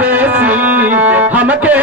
देसी हमके